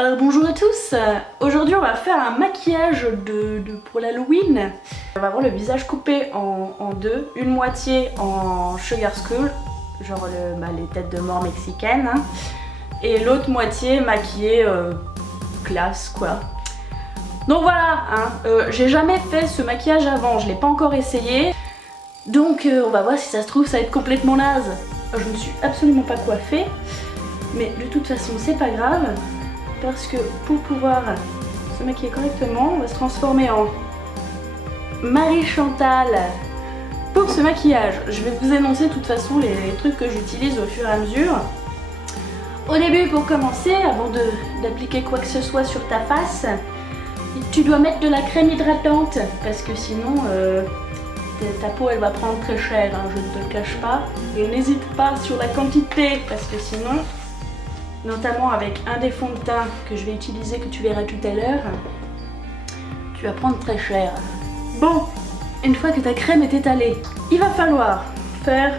Alors bonjour à tous, aujourd'hui on va faire un maquillage pour l'Halloween. On va avoir le visage coupé en deux, une moitié en Sugar Skull, genre les têtes de mort mexicaines, hein, et l'autre moitié maquillée classe quoi. Donc voilà, hein, j'ai jamais fait ce maquillage avant, je l'ai pas encore essayé, donc on va voir si ça se trouve ça va être complètement naze. Je ne suis absolument pas coiffée, mais de toute façon c'est pas grave. Parce que pour pouvoir se maquiller correctement, on va se transformer en Marie Chantal pour ce maquillage. Je vais vous énoncer de toute façon les trucs que j'utilise au fur et à mesure. Au début, pour commencer, avant d'appliquer quoi que ce soit sur ta face, tu dois mettre de la crème hydratante parce que sinon ta peau elle va prendre très cher, hein, je ne te le cache pas. Et n'hésite pas sur la quantité parce que sinon, notamment avec un des fonds de teint que je vais utiliser, que tu verras tout à l'heure, tu vas prendre très cher. Bon, une fois que ta crème est étalée, il va falloir faire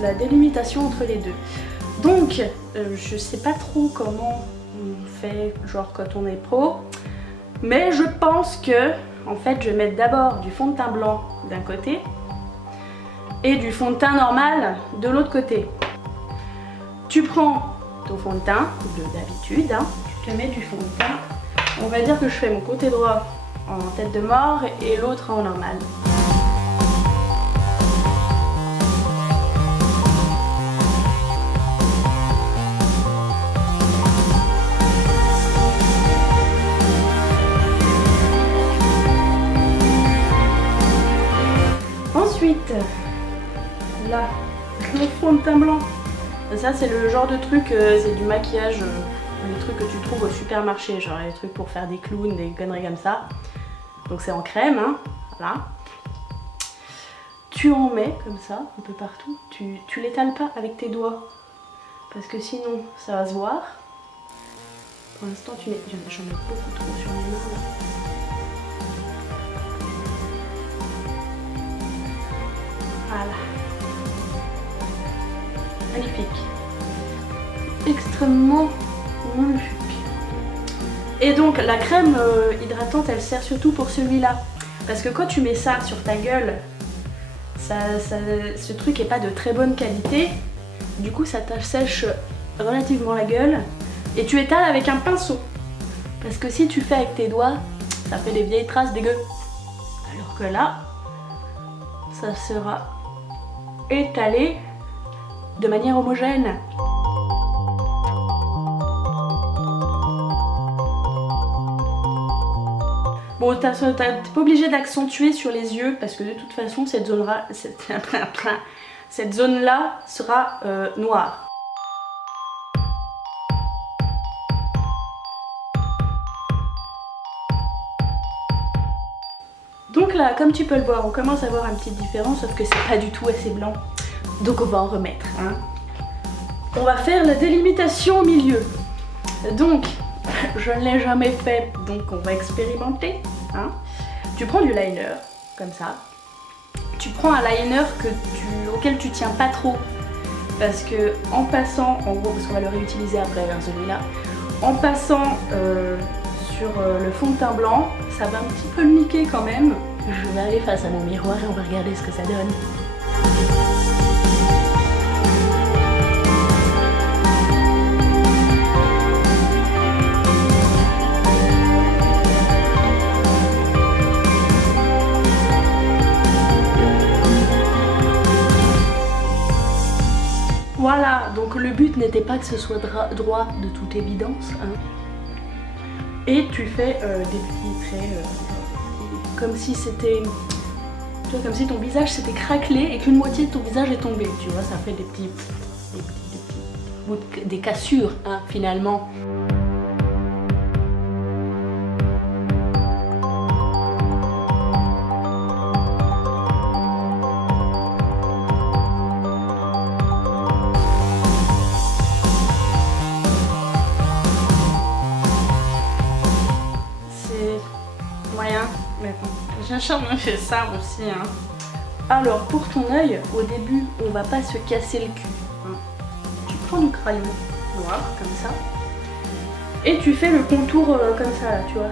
la délimitation entre les deux. Donc, je sais pas trop comment on fait, genre quand on est pro, mais je pense que, en fait, je vais mettre d'abord du fond de teint blanc d'un côté et du fond de teint normal de l'autre côté. Tu prends ton fond de teint, d'habitude, hein, tu te mets du fond de teint. On va dire que je fais mon côté droit en tête de mort et l'autre en normal. Ensuite, là, le fond de teint blanc. Ça c'est le genre de truc, c'est du maquillage, les trucs que tu trouves au supermarché, genre les trucs pour faire des clowns, des conneries comme ça. Donc c'est en crème, hein, voilà. Tu en mets comme ça, un peu partout. Tu l'étales pas avec tes doigts, parce que sinon ça va se voir. Pour l'instant tu mets, j'en mets beaucoup trop sur les mains là. Voilà. Magnifique. Extrêmement magnifique. Et donc la crème hydratante elle sert surtout pour celui-là. Parce que quand tu mets ça sur ta gueule, ce truc est pas de très bonne qualité. Du coup ça t'assèche relativement la gueule. Et tu étales avec un pinceau. Parce que si tu fais avec tes doigts, ça fait des vieilles traces dégueu. Alors que là, ça sera étalé de manière homogène. Bon, t'es pas obligé d'accentuer sur les yeux parce que de toute façon cette zone-là sera noire. Donc là, comme tu peux le voir, on commence à voir une petite différence, sauf que c'est pas du tout assez blanc. Donc on va en remettre, hein. On va faire la délimitation au milieu. Donc, je ne l'ai jamais fait, donc on va expérimenter, hein. Tu prends du liner, comme ça. Tu prends un liner auquel tu tiens pas trop. Parce que en passant, en gros, parce qu'on va le réutiliser après, hein, celui-là. En passant sur le fond de teint blanc, ça va un petit peu le niquer quand même. Je vais aller face à mon miroir et on va regarder ce que ça donne. Voilà, donc le but n'était pas que ce soit droit de toute évidence, hein. Et tu fais des petits traits comme si c'était, tu vois, comme si ton visage s'était craquelé et qu'une moitié de ton visage est tombée. Tu vois, ça fait des cassures, hein, finalement. Mais bon, j'ai jamais fait ça aussi, hein. Alors pour ton œil, au début, on va pas se casser le cul, hein. Tu prends du crayon noir comme ça Et tu fais le contour comme ça là, tu vois.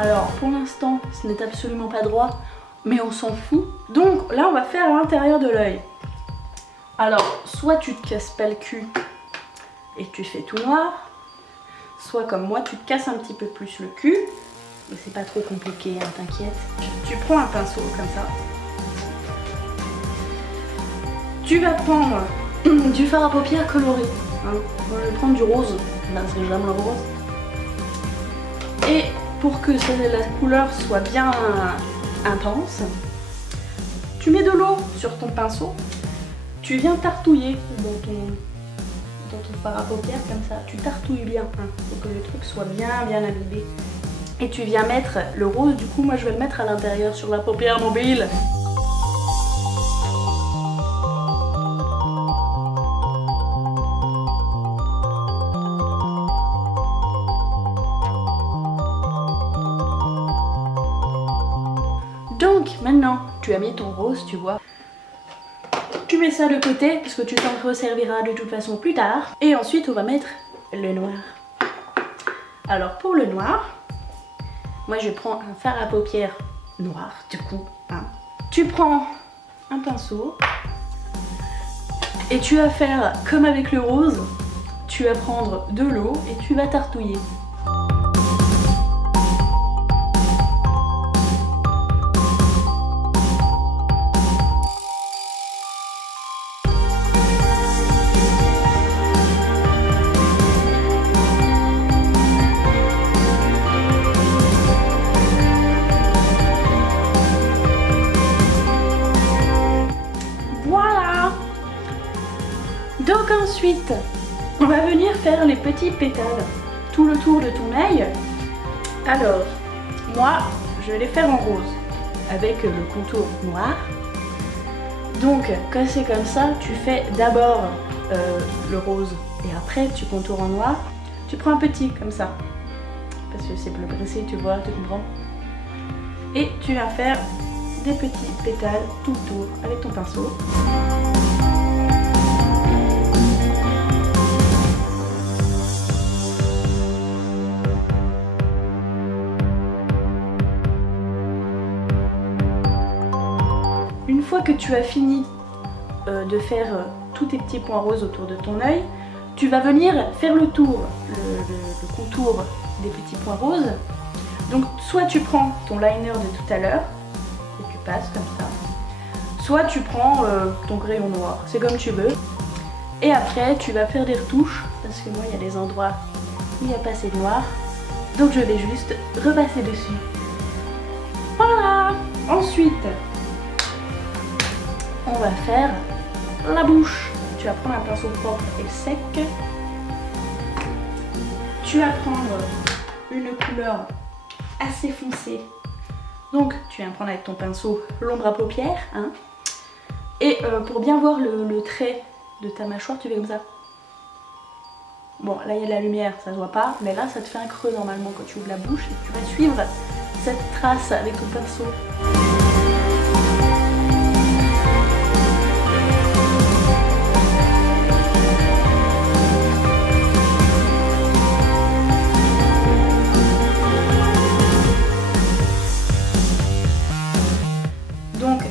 Alors pour l'instant ce n'est absolument pas droit, mais on s'en fout. Donc là on va faire l'intérieur de l'œil. Alors soit tu te casses pas le cul et tu fais tout noir, soit comme moi tu te casses un petit peu plus le cul, mais c'est pas trop compliqué, hein, t'inquiète. Tu prends un pinceau comme ça, tu vas prendre du fard à paupières coloré, hein. Moi je vais prendre du rose, parce que j'aime le rose. Et pour que la couleur soit bien intense, tu mets de l'eau sur ton pinceau, tu viens tartouiller dans ton fard à paupières comme ça, tu tartouilles bien, hein, pour que le truc soit bien imbibé. Et tu viens mettre le rose, du coup moi je vais le mettre à l'intérieur sur la paupière mobile. Donc maintenant tu as mis ton rose, tu vois. Tu mets ça de côté parce que tu t'en resserviras de toute façon plus tard. Et ensuite on va mettre le noir. Alors pour le noir, moi je prends un fard à paupières noir du coup, hein. Tu prends un pinceau et tu vas faire comme avec le rose, tu vas prendre de l'eau et tu vas tartouiller. Donc ensuite, on va venir faire les petits pétales tout le tour de ton œil. Alors, moi, je vais les faire en rose avec le contour noir. Donc, quand c'est comme ça, tu fais d'abord le rose et après tu contours en noir. Tu prends un petit comme ça, parce que c'est plus précis, tu vois, tu comprends. Et tu vas faire des petits pétales tout autour avec ton pinceau. Une fois que tu as fini de faire tous tes petits points roses autour de ton œil, tu vas venir faire le tour, le contour des petits points roses. Donc soit tu prends ton liner de tout à l'heure et tu passes comme ça, soit tu prends ton crayon noir, c'est comme tu veux. Et après tu vas faire des retouches, parce que moi il y a des endroits où il n'y a pas assez de noir, donc je vais juste repasser dessus. Voilà. Ensuite, on va faire la bouche. Tu vas prendre un pinceau propre et sec. Tu vas prendre une couleur assez foncée. Donc tu viens prendre avec ton pinceau l'ombre à paupières, hein. Et pour bien voir le trait de ta mâchoire, tu fais comme ça. Bon, là il y a de la lumière, ça se voit pas, mais là ça te fait un creux normalement quand tu ouvres la bouche. Et tu vas suivre cette trace avec ton pinceau.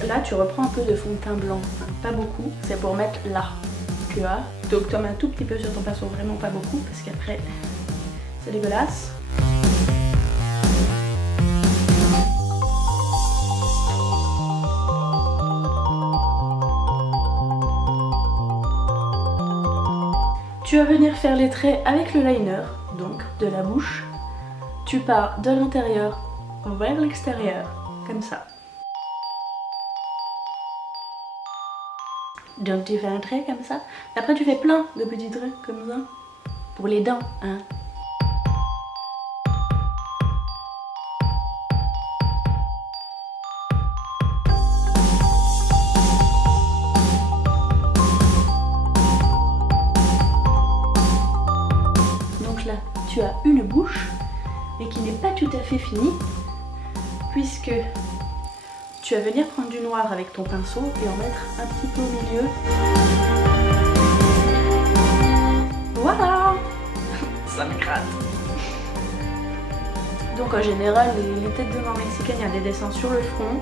Là tu reprends un peu de fond de teint blanc, hein, pas beaucoup, c'est pour mettre là, tu vois. Donc tu en mets un tout petit peu sur ton pinceau, vraiment pas beaucoup, parce qu'après c'est dégueulasse. Tu vas venir faire les traits avec le liner, donc de la bouche. Tu pars de l'intérieur vers l'extérieur, comme ça. Donc tu fais un trait comme ça. Après tu fais plein de petits traits comme ça. Pour les dents, hein. Donc là, tu as une bouche, mais qui n'est pas tout à fait finie, puisque tu vas venir prendre du noir avec ton pinceau et en mettre un petit peu au milieu. Voilà. Ça m'écrase. Donc en général, les têtes de mort mexicaines, il y a des dessins sur le front,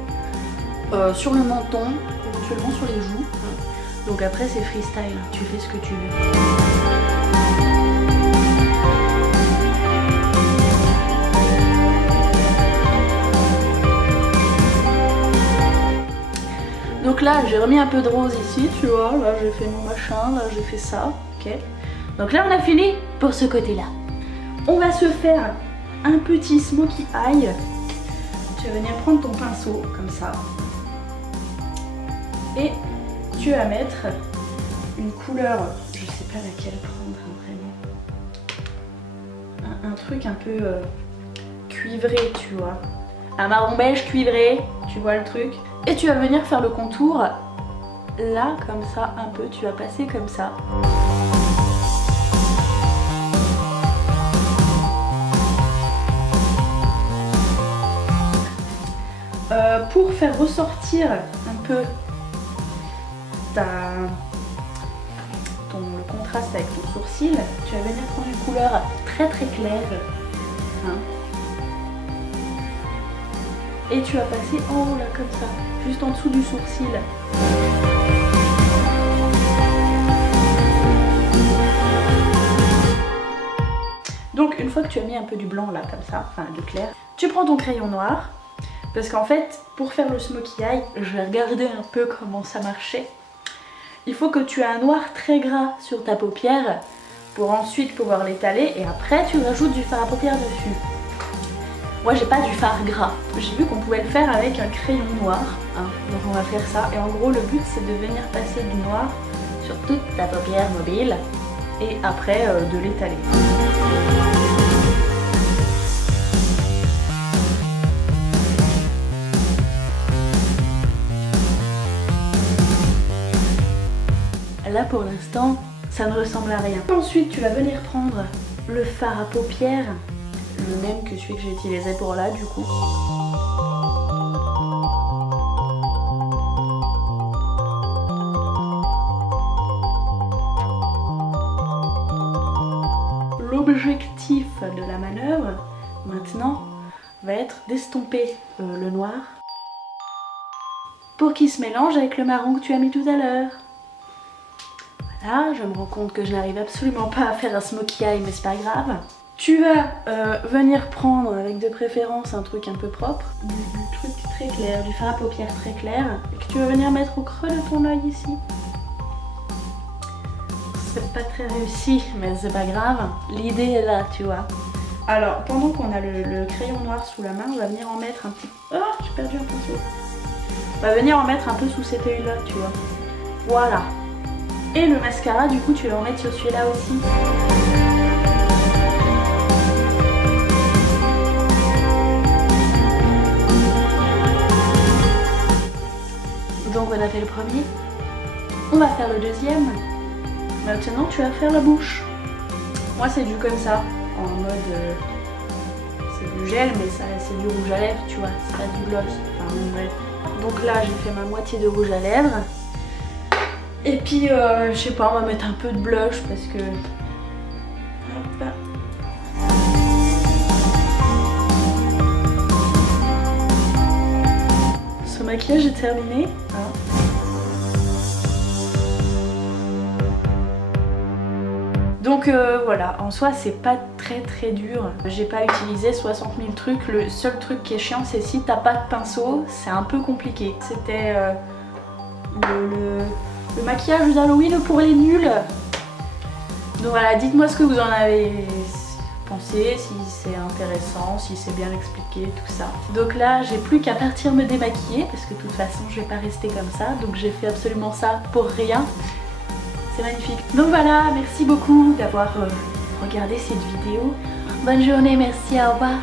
sur le menton, éventuellement sur les joues. Donc après c'est freestyle, tu fais ce que tu veux. Donc là j'ai remis un peu de rose ici, tu vois, là j'ai fait mon machin, là j'ai fait ça, ok. Donc là on a fini pour ce côté-là. On va se faire un petit smokey eye. Tu vas venir prendre ton pinceau comme ça. Et tu vas mettre une couleur, je sais pas laquelle prendre vraiment. Un truc un peu cuivré, tu vois. Un marron beige cuivré, tu vois le truc. Et tu vas venir faire le contour là, comme ça, un peu. Tu vas passer comme ça. Pour faire ressortir un peu le contraste avec ton sourcil, tu vas venir prendre une couleur très très claire. Hein. Et tu vas passer en haut là comme ça, juste en dessous du sourcil. Donc une fois que tu as mis un peu du blanc là comme ça, enfin du clair, tu prends ton crayon noir. Parce qu'en fait, pour faire le smokey eye, je vais regarder un peu comment ça marchait. Il faut que tu aies un noir très gras sur ta paupière pour ensuite pouvoir l'étaler et après tu rajoutes du fard à paupières dessus. Moi j'ai pas du fard gras, j'ai vu qu'on pouvait le faire avec un crayon noir, hein. Donc on va faire ça et en gros le but c'est de venir passer du noir sur toute ta paupière mobile et après de l'étaler. Là pour l'instant ça ne ressemble à rien. Ensuite tu vas venir prendre le fard à paupières, le même que celui que j'ai utilisé pour là du coup. L'objectif de la manœuvre maintenant va être d'estomper le noir pour qu'il se mélange avec le marron que tu as mis tout à l'heure. Là, je me rends compte que je n'arrive absolument pas à faire un smokey eye, mais c'est pas grave. Tu vas venir prendre avec de préférence un truc un peu propre, du truc très clair, du fard à paupières très clair, et que tu vas venir mettre au creux de ton œil ici. C'est pas très réussi, mais c'est pas grave. L'idée est là, tu vois. Alors, pendant qu'on a le crayon noir sous la main, on va venir en mettre un petit... Oh, j'ai perdu un pinceau. On va venir en mettre un peu sous cet œil-là, tu vois. Voilà. Et le mascara, du coup, tu vas en mettre sur celui-là aussi. Donc on a fait le premier. On va faire le deuxième. Maintenant, tu vas faire la bouche. Moi, c'est du comme ça, en mode... c'est du gel, mais c'est du rouge à lèvres, tu vois. C'est pas du gloss. Enfin, bref. Donc là, j'ai fait ma moitié de rouge à lèvres. Et puis, je sais pas, on va mettre un peu de blush parce que... Hop. Ce maquillage est terminé. Hein. Donc voilà, en soi c'est pas très dur. J'ai pas utilisé 60 000 trucs. Le seul truc qui est chiant c'est si t'as pas de pinceau, c'est un peu compliqué. C'était le maquillage d'Halloween pour les nuls. Donc voilà, dites-moi ce que vous en avez pensé, si c'est intéressant, si c'est bien expliqué, tout ça. Donc là, j'ai plus qu'à partir me démaquiller parce que de toute façon, je vais pas rester comme ça. Donc j'ai fait absolument ça pour rien. C'est magnifique. Donc voilà, merci beaucoup d'avoir regardé cette vidéo. Bonne journée, merci, au revoir.